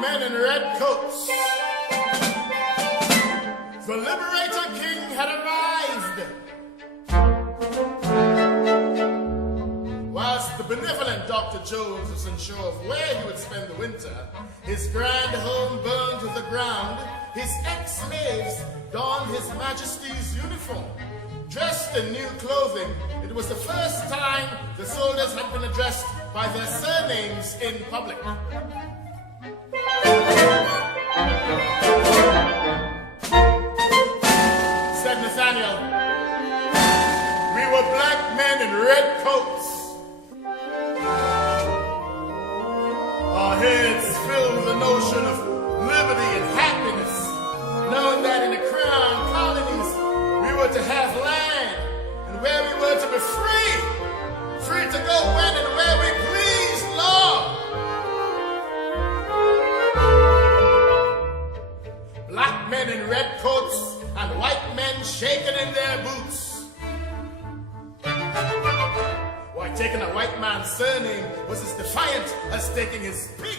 men in red coats. The Liberator King had arrived. Whilst the benevolent Dr. Jones was unsure of where he would spend the winter, his grand home burned to the ground, his ex-slaves donned His Majesty's uniform. Dressed in new clothing, it was the first time the soldiers had been addressed by their surnames in public. Said Nathaniel, "We were black men in red coats. Our heads filled with the notion of liberty and happiness, knowing that in the crown colonies we were to have land, and where we were to be free, free to go when and where we pleased, Lord. Black men in red coats and white men shaking in their boots. Why, taking a white man's surname was as defiant as taking his pig.